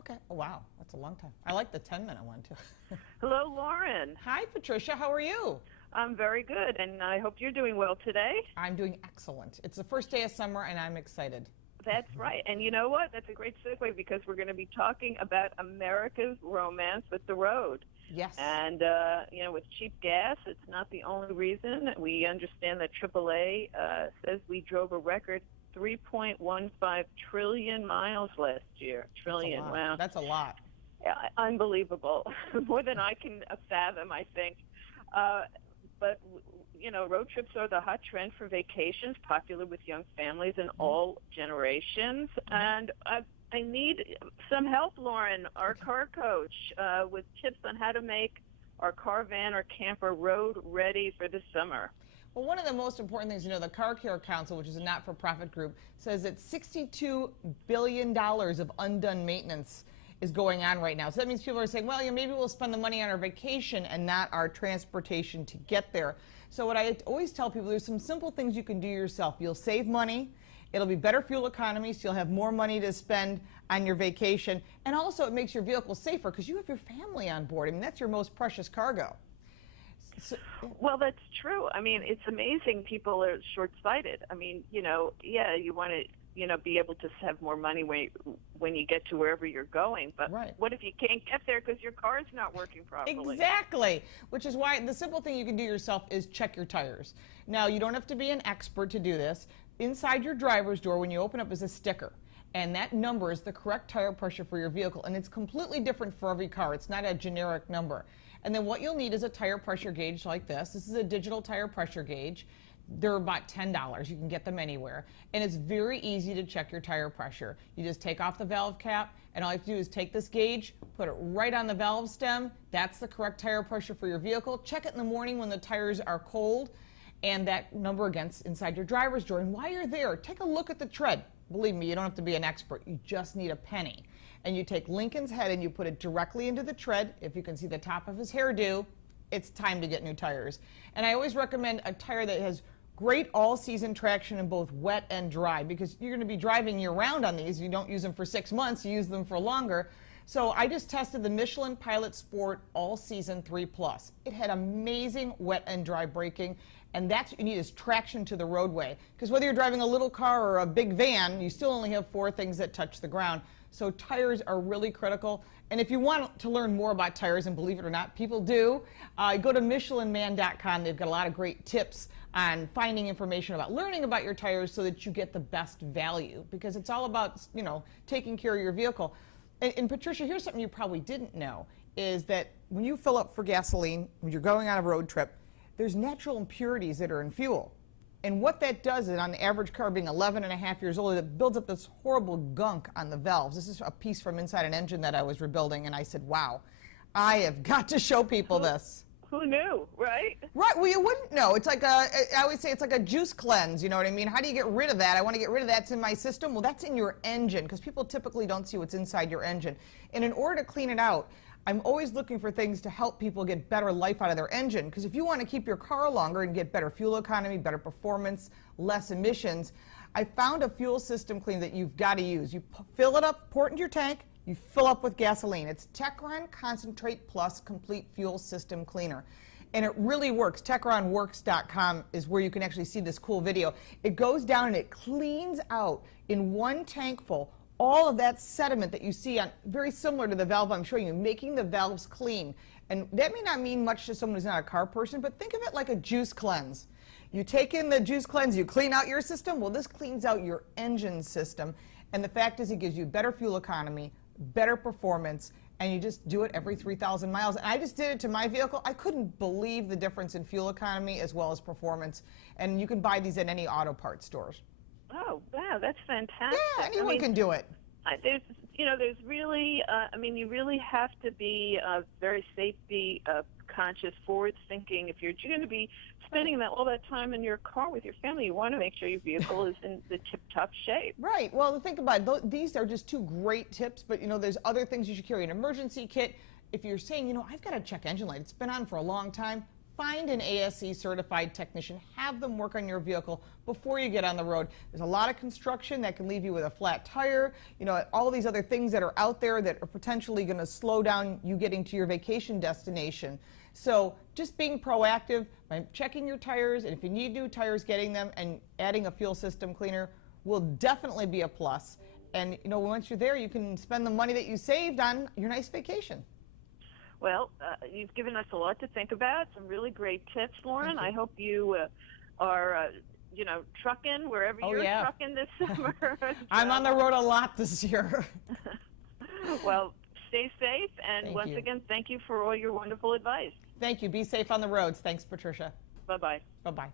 Okay. Oh, wow. That's a long time. I like the 10-minute one, too. Hello, Lauren. Hi, Patricia. How are you? I'm very good, and I hope you're doing well today. I'm doing excellent. It's the first day of summer, and I'm excited. That's right. And you know what? That's a great segue because we're going to be talking about America's romance with the road. Yes. And, with cheap gas, it's not the only reason. We understand that AAA says we drove a record 3.15 trillion miles last year. Trillion, wow. That's a lot. Unbelievable. More than I can fathom, I think. But road trips are the hot trend for vacations, popular with young families in all generations. And I need some help, Lauren, our car coach, with tips on how to make our car, van, or camper road ready for the summer. Well, one of the most important things, the Car Care Council, which is a not-for-profit group, says that $62 billion of undone maintenance is going on right now. So that means people are saying, well, maybe we'll spend the money on our vacation and not our transportation to get there. So what I always tell people, there's some simple things you can do yourself. You'll save money. It'll be better fuel economy, so you'll have more money to spend on your vacation. And also it makes your vehicle safer because you have your family on board. I mean, that's your most precious cargo. So, well, that's true. I mean, it's amazing people are short-sighted. I mean, you want to, be able to have more money when you get to wherever you're going. But right. What if you can't get there because your car is not working properly? Exactly, which is why the simple thing you can do yourself is check your tires. Now, you don't have to be an expert to do this. Inside your driver's door, when you open up, is a sticker. And that number is the correct tire pressure for your vehicle. And it's completely different for every car. It's not a generic number. And then what you'll need is a tire pressure gauge like this. This is a digital tire pressure gauge. They're about $10. You can get them anywhere. And it's very easy to check your tire pressure. You just take off the valve cap, and all you have to do is take this gauge, put it right on the valve stem. That's the correct tire pressure for your vehicle. Check it in the morning when the tires are cold, and that number against inside your driver's door. And while you're there, take a look at the tread. Believe me, you don't have to be an expert. You just need a penny. And you take Lincoln's head and you put it directly into the tread. If you can see the top of his hairdo, it's time to get new tires. And I always recommend a tire that has great all-season traction in both wet and dry, because you're going to be driving year-round on these. You don't use them for 6 months, you use them for longer. So I just tested the Michelin Pilot Sport All-Season 3+. It had amazing wet and dry braking, and that's what you need is traction to the roadway. Because whether you're driving a little car or a big van, you still only have 4 things that touch the ground. So tires are really critical. And if you want to learn more about tires, and believe it or not, people do, go to MichelinMan.com. They've got a lot of great tips on finding information about learning about your tires so that you get the best value, because it's all about, taking care of your vehicle. And Patricia, here's something you probably didn't know, is that when you fill up for gasoline, when you're going on a road trip, there's natural impurities that are in fuel. And what that does is, on the average car being 11 and a half years old, it builds up this horrible gunk on the valves. This is a piece from inside an engine that I was rebuilding, and I said, wow, I have got to show people this. Who knew, right? Right, well, you wouldn't know. It's like I always say it's like a juice cleanse, you know what I mean? How do you get rid of that? I want to get rid of that. It's in my system. Well, that's in your engine, because people typically don't see what's inside your engine. And in order to clean it out, I'm always looking for things to help people get better life out of their engine, because if you want to keep your car longer and get better fuel economy, better performance, less emissions, I found a fuel system cleaner that you've got to use. You fill it up, pour it into your tank, you fill up with gasoline. It's Techron Concentrate Plus Complete Fuel System Cleaner. And it really works. TechronWorks.com is where you can actually see this cool video. It goes down and it cleans out in one tank full all of that sediment that you see on, very similar to the valve I'm showing you, making the valves clean. And that may not mean much to someone who's not a car person, but think of it like a juice cleanse. You take in the juice cleanse, you clean out your system. Well, this cleans out your engine system. And the fact is, it gives you better fuel economy, better performance, and you just do it every 3,000 miles. And I just did it to my vehicle. I couldn't believe the difference in fuel economy as well as performance. And you can buy these at any auto parts stores. Oh, wow, that's fantastic. Yeah, anyone can do it. There's really, you really have to be very safety conscious, forward-thinking. If you're going to be spending all that time in your car with your family, you want to make sure your vehicle is in the tip-top shape. Right. Well, think about it. These are just 2 great tips, but, there's other things you should carry. An emergency kit. If you're saying, I've got to check engine light. It's been on for a long time. find an ASE certified technician, have them work on your vehicle before you get on the road. There's a lot of construction that can leave you with a flat tire, you know, all these other things that are out there that are potentially going to slow down you getting to your vacation destination. So just being proactive by checking your tires, and if you need new tires, getting them, and adding a fuel system cleaner will definitely be a plus. And you know, once you're there, you can spend the money that you saved on your nice vacation. Well, you've given us a lot to think about. Some really great tips, Lauren. I hope you are, you know, trucking wherever you're trucking this summer. I'm on the road a lot this year. Well, stay safe, and once again, thank you for all your wonderful advice. Thank you. Be safe on the roads. Thanks, Patricia. Bye-bye. Bye-bye.